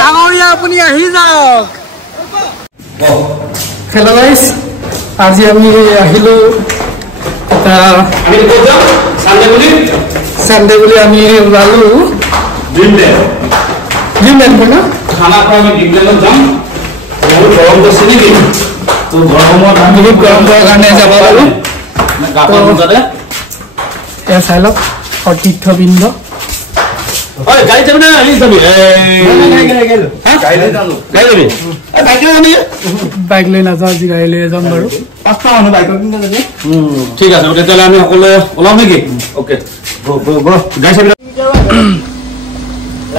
ডাঙৰীয়া আপুনি আহি যাওক। হেল্ল' গাইজ, আজি আমি আহিলো এটা সানডে বুলি আমি ওলালো ড্ৰিমলেণ্ড ন খানা খোৱা আমি ড্ৰিমলেণ্ডত যাম। বহুত গৰম দিছে নেকি? তো গৰমত আমি গৰম পোৱাৰ কাৰণে যাব পাৰো। এয়া চাই লওক তীৰ্থবিন্দ। গাড়ী যাবি না যাবি? বাইক লৈ নাযাওঁ, আজি গাড়ী লৈ যাম বাৰু। 5টা মানুহ বাইকত ঠিক আছে, তেতিয়াহ'লে আমি সকলোৱে ওলাম নেকি? অ'কে গাড়ী চাবি।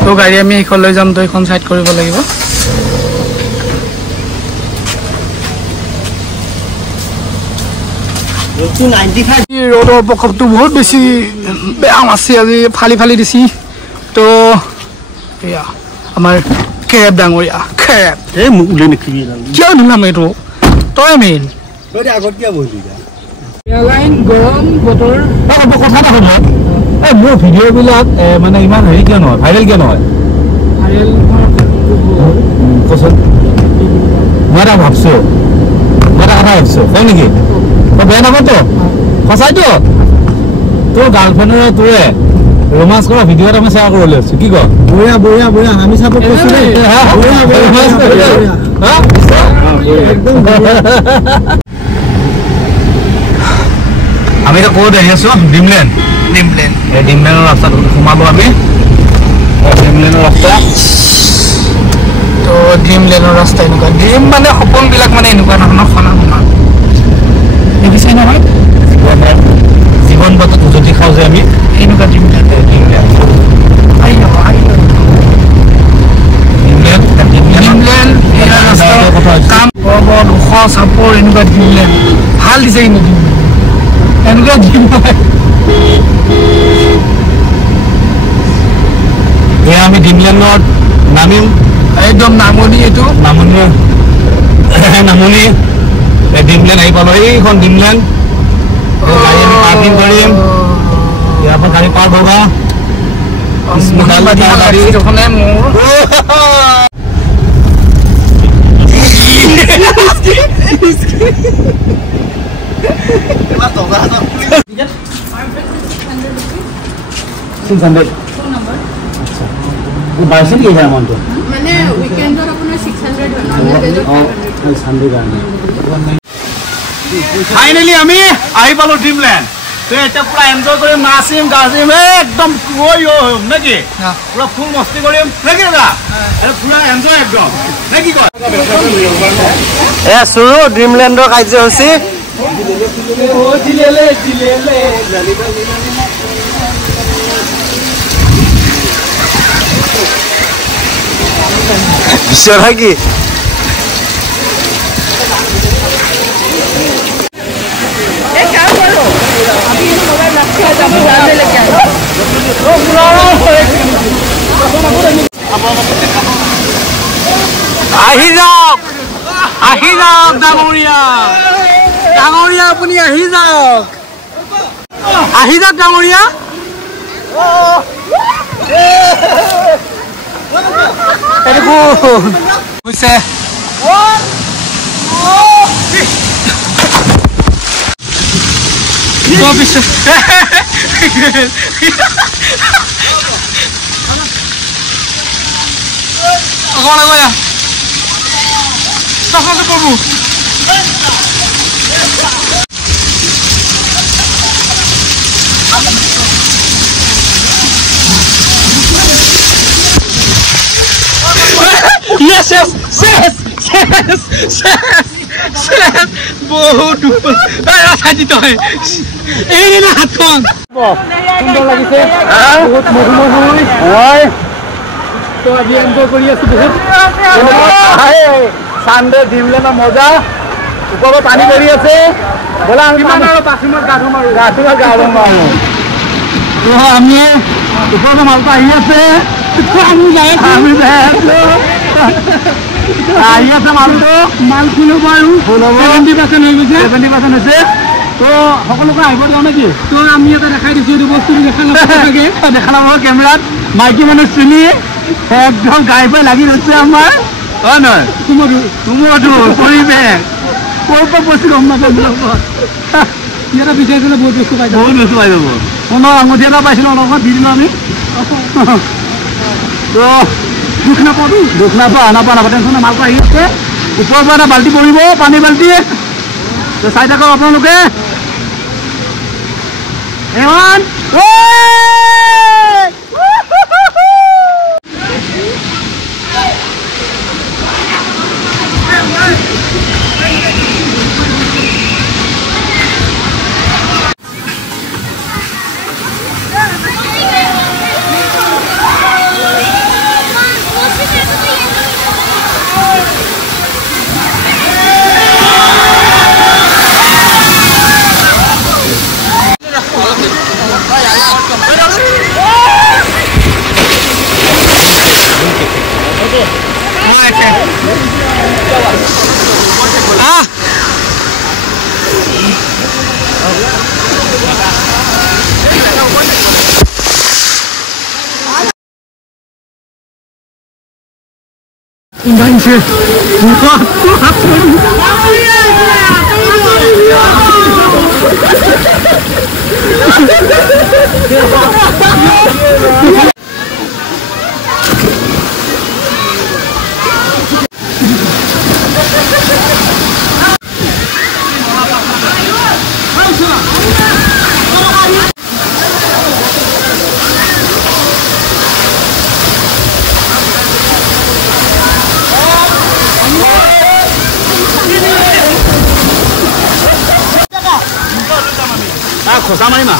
তো গাড়ী আমি এইখন লৈ যাম, তো এইখন চাইড কৰিব লাগিব। ৰ'দৰ প্ৰকোপটো বহুত বেছি বেয়া মাছে আজি ফালি ফালি দিছি। তো এয়া আমাৰ কেব ডাঙৰীয়া কেব এই মোক উলিয়াই নেকি কিয় নোলাম এইটো তই মেইন আগত কিয় বহি এয়াৰলাইন গৰম বতৰ কথা এটা হ'ব। এই মোৰ ভিডিঅ'বিলাক মানে ইমান হেৰি কিয় নহয়, ভাইৰেল কিয় নহয়? ভাইৰেল মই এটা ভাবছো, মই এটা কথা ভাবছো কওঁ নেকি? তই বেয়া নাপাতো সঁচাইতো তোৰ গাৰ্লফ্ৰেণ্ডৰ তোৰে ৰোমাঞ্চ কৰা ভিডিঅ' এটা মই শ্বেয়াৰ কৰিবলৈ আছো। কি কয়? বঢ়িয়া বঢ়িয়া বঢ়িয়া, আমি চাপৰ্ট কৰিছো দেই। আমি এতিয়া ক'ত আহি আছো? ড্ৰিমলেণ্ড। এই ড্ৰিমলেণ্ডৰ ৰাস্তাত সোমালো আমি। ড্ৰিমলেণ্ডৰ ৰাস্তা, তো ড্ৰিমলেণ্ডৰ ৰাস্তা এনেকুৱা। ড্ৰিম মানে সপোনবিলাক মানে এনেকুৱা ধৰণৰ খানা শুনা দেখিছে নহয়? জীৱন বাটত উজতি খাওঁ যে আমি এনেকুৱা ড্ৰিমলেণ্ড। কাম পৰ্বত ওখ চাপৰ এনেকুৱা ড্ৰিমলেণ্ড ভাল দিছে কিন্তু এনেকুৱা ড্ৰিম নহয়। এয়া আমি ড্ৰিমলেণ্ডত নামিম, একদম নামনি। এইটো নামনি ড্ৰিমলেণ্ড আহি পালো। এইখন ড্ৰিমলেণ্ড গাড়ী আমি পাৰ্কিং কৰিম। ইয়াৰ পৰা গাড়ী পাৰ হ'বা ফাইনেলি আমি আহি পালো ড্ৰিমলেণ্ড। এতিয়া পুৰা এনজয় কৰিম, নাচিম গাচিম একদম নেকি? পুৰা ফুল মস্তি কৰিম নেকি? দাদা পুৰা এনজয় একদম নে কি কয়? এয়া চুৰু ড্ৰিমলেণ্ডৰ কাৰ্যসূচী। কি আহি যাওক, আহি যাওক ডাঙৰীয়া, ডাঙৰীয়া আপুনি আহি যাওক, আহি যাওক ডাঙৰীয়া। হৈছে প্ৰভু বহুত সাজিত হয় এই হাতখন সুন্দৰ লাগিছে, বহুত মধুময় হয়। তো আজি এনজয় কৰি আছো বহুত। চানডে ড্ৰিমলেণ্ডৰ মজা, ওপৰত পানী পৰি আছে। ব'লা আমি বাথৰুমত গা ধুম আৰু আমি ওপৰত মালটো আহি আছে, আমি যাই আছো। আহি আছে মালটো মাল ফুল হ'ব আৰু 70% হৈ গৈছে 70% হৈছে তো সকলোকে আহিব দিওঁ নেকি তো আমি এটা দেখাই দিছোঁ এইটো বস্তু দেখা নাপাগে দেখা নাপাব কেমেৰাত মাইকী মানুহ চিনি একদম গাই পাই লাগি ৰৈছে আমাৰ হয় নহয় তুমটো পৰিৱেশ ক'ৰ পৰা বস্তু গম নাপাব ইয়াতে বিচাৰিছিলে বহুত বস্তু পাই যাব কোনো আঙুঠি এটা পাইছিলোঁ অলপমান দি দিলোঁ আমি তো দুখ নাপাওঁ টেনশ্যন নাই মালটো আহি আছে ওপৰৰ পৰা এটা বাল্টি পৰিব পানী বাল্টি তো চাই থাকক আপোনালোকে এমান খোসা মাৰি মা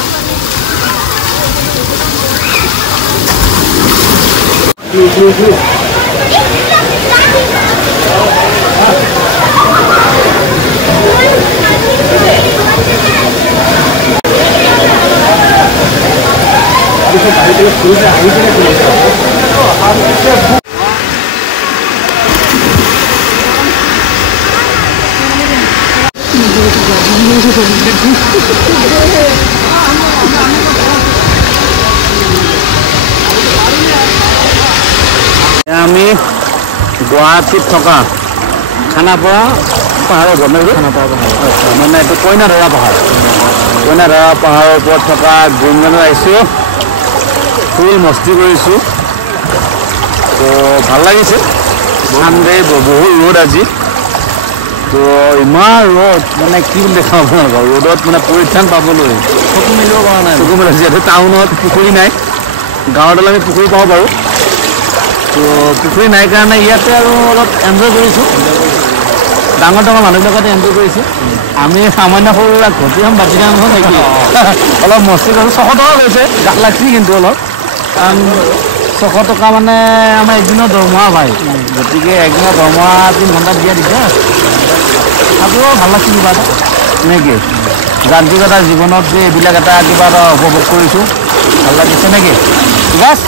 আমি গুৱাহাটীত থকা খানাপাৰা পাহাৰৰ ওপৰত মানে এইটো কইনাধৰা পাহাৰৰ ওপৰত থকা ড্ৰিমলেণ্ডত আহিছোঁ ফুল মস্তি কৰিছোঁ তো ভাল লাগিছে চানডে বহুত ৰ'দ আজি তো ইমান ৰ'দ মানে কি দেখাম আপোনালোকক ৰ'দত মানে পৰিত্ৰাণ পাবলৈ চকু মেলিব পৰা নাই চকু মেলি যিহেতু টাউনত পুখুৰী নাই গাঁৱত আমি পুখুৰী পাব পাৰোঁ তো পুখুৰী নাই কাৰণে ইয়াতে আৰু অলপ এনজয় কৰিছোঁ ডাঙৰ মানুহবিলাকতে এনজয় কৰিছোঁ আমি সামান্য সৰু ঘটি বাতি কাম নহয় নেকি অলপ মস্তি কৰিছোঁ 600 টকা গৈছে গাত লাগছি কিন্তু অলপ কাৰণ 600 টকা মানে আমাৰ একদিনৰ দৰমহা ভাই গতিকে একদিনৰ দৰমহা 3 ঘণ্টা দিয়া দিছে আকৌ ভাল লাগছে কিবা এটা নেকি যান্ত্ৰিকতা জীৱনত যে এইবিলাক এটা কিবা এটা উপভোগ কৰিছোঁ ভাল লাগিছে নেকি বাছ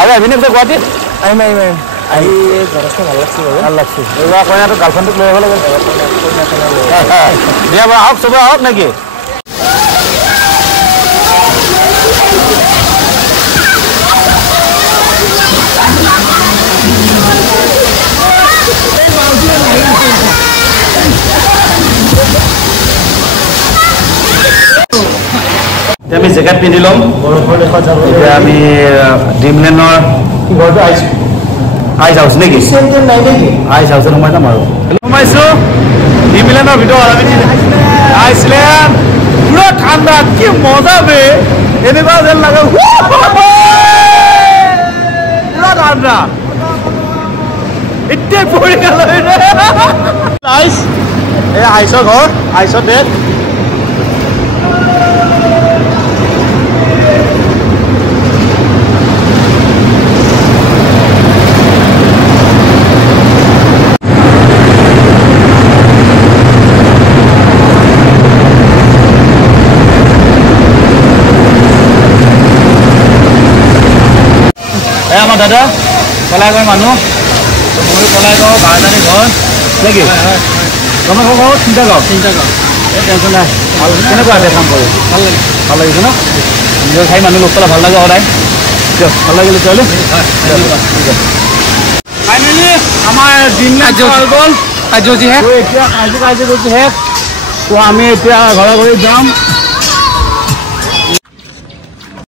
আৰু আহিবিনে গুৱাহাটীত আহিম আহি ঘৰতে ভাল লাগছে এইবাৰ কইনাটো গাৰ্লফ্ৰেণ্ডটোক লৈ আহিব লাগে দিয়া বাৰু আহক চবে আহক নেকি আমি জেকেট পিন্ধি ল'ম এতিয়া আমি ড্ৰিমলেণ্ডৰ ঘৰটো আইচ হাউচ নেকি আইচ হাউচত সোমাই যাম আৰু সোমাইছোঁ ড্ৰিমলেণ্ডৰ ভিতৰত আমি আইচলেণ্ড পুৰা ঠাণ্ডা কি মজা বে এনেকুৱা যেন লাগে পুৰা ঠাণ্ডা এতিয়া পৰি গ'ল আইচ এই আইচৰ ঘৰ আইচৰ ডেট আমাৰ দাদা কলাগৰ মানুহ মই পলাই গাঁও বাৰটানি ঘৰ নেকি তোমালোকৰ ঘৰত চিন্তা গাঁও এই টেনশ্যন নাই ভাল কেনেকুৱা আছে কাম কৰি ভাল লাগে ভাল লাগিছে ন নিজৰ ঠাই মানুহ লগ পালে ভাল লাগে সদায় দিয়ক ভাল লাগিলে তেতিয়াহ'লে ফাইনেলি আমাৰ দিন হৈ গ'ল কাৰ্যসূচী শেষ এতিয়া কাৰ্যসূচী শেষ তো আমি এতিয়া ঘৰে ঘৰে যাম